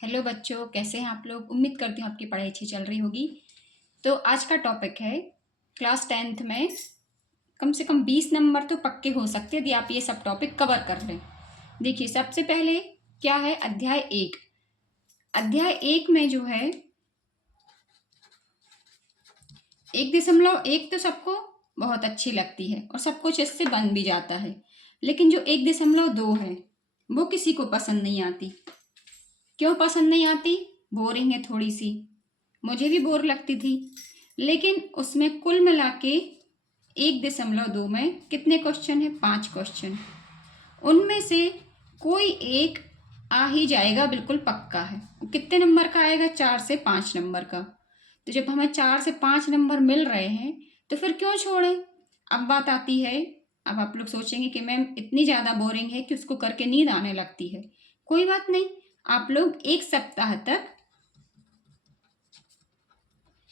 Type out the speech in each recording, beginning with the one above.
Hello बच्चों, कैसे हैं आप लोग। उम्मीद करती हूँ आपकी पढ़ाई अच्छी चल रही होगी। तो आज का टॉपिक है क्लास 10th में कम से कम 20 नंबर तो पक्के हो सकते हैं यदि आप ये सब टॉपिक कवर कर लें। देखिए, सबसे पहले क्या है अध्याय 1। अध्याय 1 में जो है 1.1 तो सबको बहुत अच्छी लगती है और सब कुछ इससे बन भी जाता है, लेकिन जो 1.2 है वो किसी को पसंद नहीं आती। क्यों पसंद नहीं आती? बोरिंग है थोड़ी सी, मुझे भी बोर लगती थी। लेकिन उसमें कुल मिला के 1.2 में कितने क्वेश्चन है? 5 क्वेश्चन। उनमें से कोई एक आ ही जाएगा, बिल्कुल पक्का है। कितने नंबर का आएगा? 4 से 5 नंबर का। तो जब हमें 4 से 5 नंबर मिल रहे हैं तो फिर क्यों छोड़ें। अब बात आती है, अब आप लोग सोचेंगे कि मैम इतनी ज़्यादा बोरिंग है कि उसको करके नींद आने लगती है। कोई बात नहीं, आप लोग एक सप्ताह तक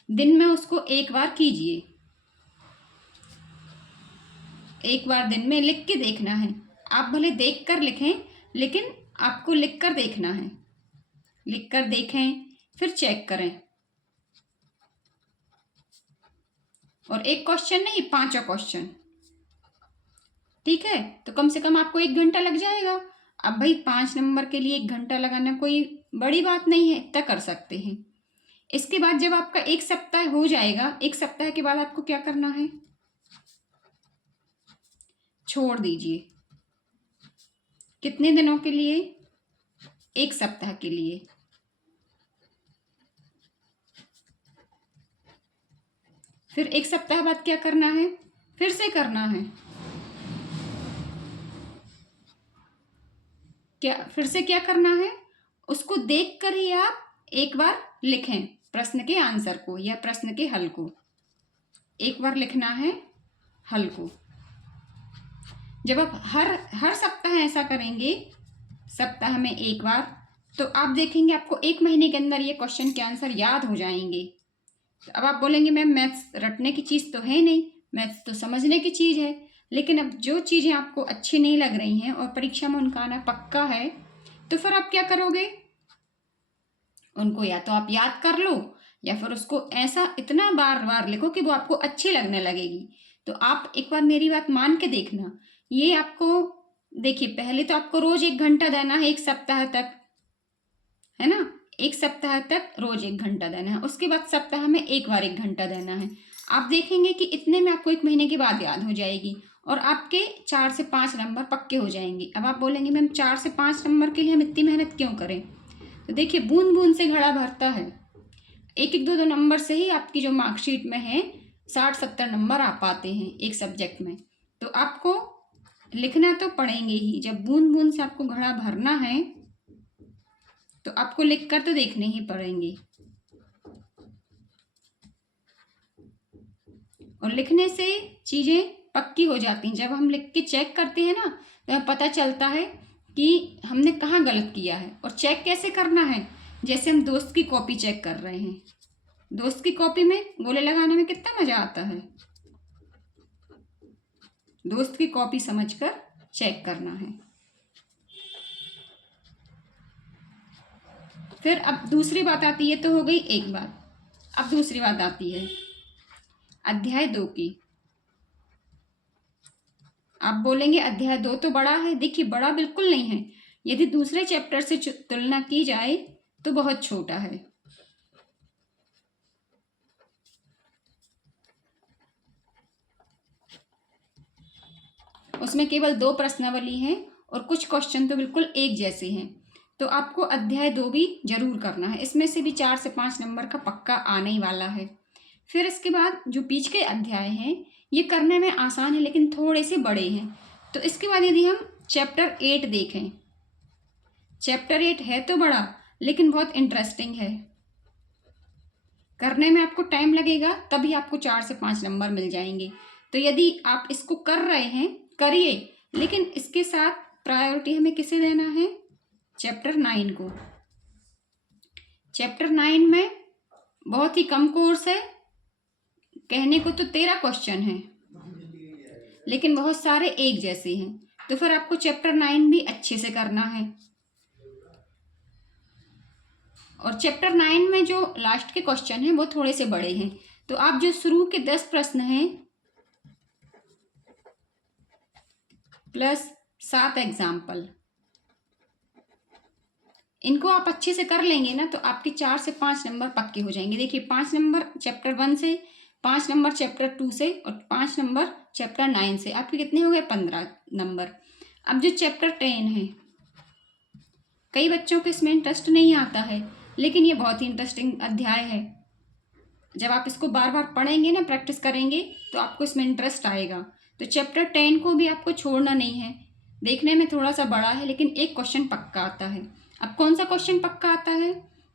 दिन में उसको एक बार कीजिए। एक बार दिन में लिख के देखना है। आप भले देख कर लिखें, लेकिन आपको लिख कर देखना है। लिख कर देखें, फिर चेक करें। और एक क्वेश्चन नहीं, 5 क्वेश्चन। ठीक है, तो कम से कम आपको 1 घंटा लग जाएगा। अब भाई 5 नंबर के लिए 1 घंटा लगाना कोई बड़ी बात नहीं है, इतना कर सकते हैं। इसके बाद जब आपका 1 सप्ताह हो जाएगा, 1 सप्ताह के बाद आपको क्या करना है? छोड़ दीजिए। कितने दिनों के लिए? 1 सप्ताह के लिए। फिर 1 सप्ताह बाद क्या करना है? फिर से करना है। क्या फिर से क्या करना है? उसको देख कर ही आप एक बार लिखें प्रश्न के आंसर को या प्रश्न के हल को। एक बार लिखना है हल को। जब आप हर सप्ताह ऐसा करेंगे, सप्ताह में एक बार, तो आप देखेंगे आपको 1 महीने के अंदर ये क्वेश्चन के आंसर याद हो जाएंगे। तो अब आप बोलेंगे मैम मैथ्स रटने की चीज़ तो है नहीं, मैथ्स तो समझने की चीज़ है। लेकिन अब जो चीज़ें आपको अच्छी नहीं लग रही हैं और परीक्षा में उनका आना पक्का है, तो फिर आप क्या करोगे? उनको या तो आप याद कर लो या फिर उसको ऐसा इतना बार बार लिखो कि वो आपको अच्छी लगने लगेगी। तो आप एक बार मेरी बात मान के देखना। ये आपको, देखिए, पहले तो आपको रोज 1 घंटा देना है 1 सप्ताह तक, है ना। 1 सप्ताह तक रोज 1 घंटा देना है। उसके बाद सप्ताह में एक बार 1 घंटा देना है। आप देखेंगे कि इतने में आपको 1 महीने के बाद याद हो जाएगी और आपके 4 से 5 नंबर पक्के हो जाएंगे। अब आप बोलेंगे मैम 4 से 5 नंबर के लिए हम इतनी मेहनत क्यों करें? तो देखिए, बूंद बूंद से घड़ा भरता है। एक एक दो दो नंबर से ही आपकी जो मार्कशीट में है 60-70 नंबर आ पाते हैं एक सब्जेक्ट में। तो आपको लिखना तो पड़ेंगे ही। जब बूंद बूंद से आपको घड़ा भरना है तो आपको लिख कर तो देखने ही पड़ेंगे। और लिखने से चीज़ें पक्की हो जाती हैं। जब हम लिख के चेक करते हैं ना, तो हमें पता चलता है कि हमने कहाँ गलत किया है। और चेक कैसे करना है? जैसे हम दोस्त की कॉपी चेक कर रहे हैं। दोस्त की कॉपी में गोले लगाने में कितना मजा आता है। दोस्त की कॉपी समझकर चेक करना है। फिर अब दूसरी बात आती है, तो हो गई एक बात। अब दूसरी बात आती है अध्याय 2 की। आप बोलेंगे अध्याय 2 तो बड़ा है। देखिए, बड़ा बिल्कुल नहीं है। यदि दूसरे चैप्टर से तुलना की जाए तो बहुत छोटा है। उसमें केवल 2 प्रश्नावली हैं और कुछ क्वेश्चन तो बिल्कुल एक जैसे हैं। तो आपको अध्याय 2 भी जरूर करना है। इसमें से भी 4 से 5 नंबर का पक्का आने ही वाला है। फिर इसके बाद जो बीच के अध्याय हैं ये करने में आसान है, लेकिन थोड़े से बड़े हैं। तो इसके बाद यदि हम चैप्टर 8 देखें, चैप्टर 8 है तो बड़ा, लेकिन बहुत इंटरेस्टिंग है। करने में आपको टाइम लगेगा, तभी आपको 4 से 5 नंबर मिल जाएंगे। तो यदि आप इसको कर रहे हैं, करिए, लेकिन इसके साथ प्रायोरिटी हमें किसे देना है? चैप्टर 9 को। चैप्टर 9 में बहुत ही कम कोर्स है। कहने को तो 13 क्वेश्चन है, लेकिन बहुत सारे एक जैसे हैं। तो फिर आपको चैप्टर 9 भी अच्छे से करना है। और चैप्टर 9 में जो लास्ट के क्वेश्चन हैं वो थोड़े से बड़े हैं। तो आप जो शुरू के 10 प्रश्न हैं प्लस 7 एग्जाम्पल, इनको आप अच्छे से कर लेंगे ना तो आपके 4 से 5 नंबर पक्के हो जाएंगे। देखिए 5 नंबर चैप्टर 1 से, 5 नंबर चैप्टर 2 से और 5 नंबर चैप्टर 9 से, आपके कितने हो गए? 15 नंबर। अब जो चैप्टर 10 है, कई बच्चों को इसमें इंटरेस्ट नहीं आता है, लेकिन ये बहुत ही इंटरेस्टिंग अध्याय है। जब आप इसको बार बार पढ़ेंगे ना, प्रैक्टिस करेंगे, तो आपको इसमें इंटरेस्ट आएगा। तो चैप्टर 10 को भी आपको छोड़ना नहीं है। देखने में थोड़ा सा बड़ा है लेकिन एक क्वेश्चन पक्का आता है। अब कौन सा क्वेश्चन पक्का आता है?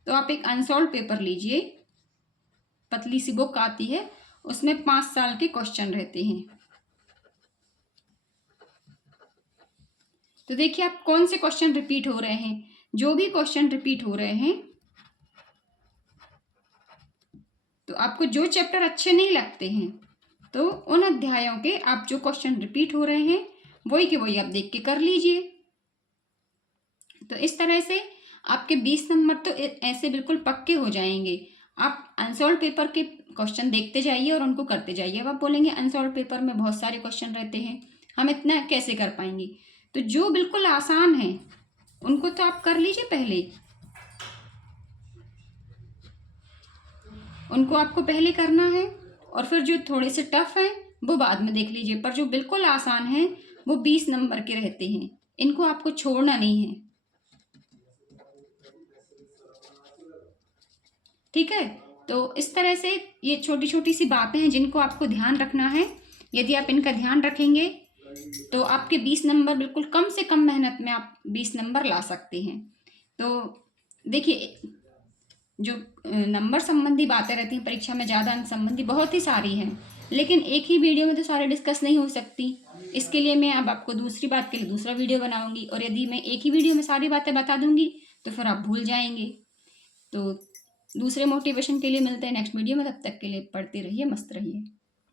तो आप एक अनसॉल्व पेपर लीजिए, पतली सी बुक आती है, उसमें 5 साल के क्वेश्चन रहते हैं। तो देखिए आप कौन से क्वेश्चन रिपीट हो रहे हैं। जो भी क्वेश्चन रिपीट हो रहे हैं, तो आपको जो चैप्टर अच्छे नहीं लगते हैं तो उन अध्यायों के आप जो क्वेश्चन रिपीट हो रहे हैं वही के वही आप देख के कर लीजिए। तो इस तरह से आपके 20 नंबर तो ऐसे बिल्कुल पक्के हो जाएंगे। आप अनसॉल्व पेपर के क्वेश्चन देखते जाइए और उनको करते जाइए। अब आप बोलेंगे अनसॉल्व पेपर में बहुत सारे क्वेश्चन रहते हैं, हम इतना कैसे कर पाएंगे? तो जो बिल्कुल आसान है उनको तो आप कर लीजिए पहले, उनको आपको पहले करना है, और फिर जो थोड़े से टफ हैं वो बाद में देख लीजिए। पर जो बिल्कुल आसान है वो 20 नंबर के रहते हैं, इनको आपको छोड़ना नहीं है। ठीक है, तो इस तरह से ये छोटी छोटी सी बातें हैं जिनको आपको ध्यान रखना है। यदि आप इनका ध्यान रखेंगे तो आपके 20 नंबर बिल्कुल कम से कम मेहनत में आप 20 नंबर ला सकते हैं। तो देखिए जो नंबर संबंधी बातें रहती हैं परीक्षा में, ज़्यादा अंक संबंधी बहुत ही सारी हैं, लेकिन एक ही वीडियो में तो सारे डिस्कस नहीं हो सकती। इसके लिए मैं अब आपको दूसरी बात के लिए दूसरा वीडियो बनाऊंगी, और यदि मैं एक ही वीडियो में सारी बातें बता दूंगी तो फिर आप भूल जाएंगे। तो दूसरे मोटिवेशन के लिए मिलते हैं नेक्स्ट वीडियो में। तब तक के लिए पढ़ते रहिए, मस्त रहिए।